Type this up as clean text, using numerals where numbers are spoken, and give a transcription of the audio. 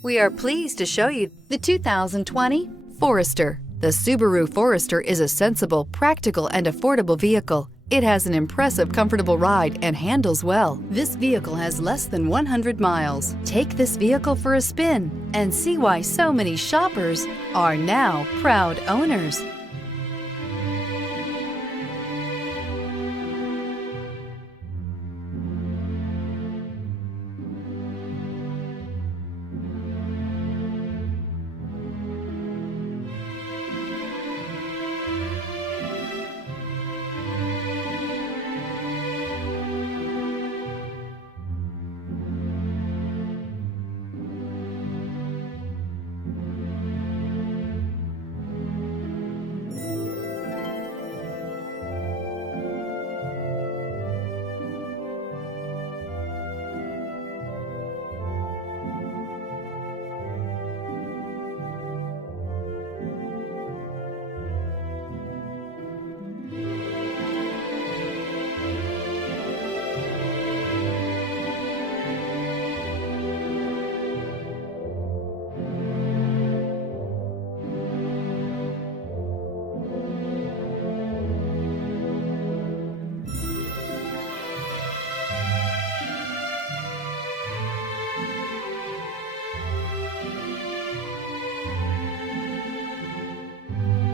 We are pleased to show you the 2020 Forester. The Subaru Forester is a sensible, practical, and affordable vehicle. It has an impressive, comfortable ride and handles well. This vehicle has less than 100 miles. Take this vehicle for a spin and see why so many shoppers are now proud owners.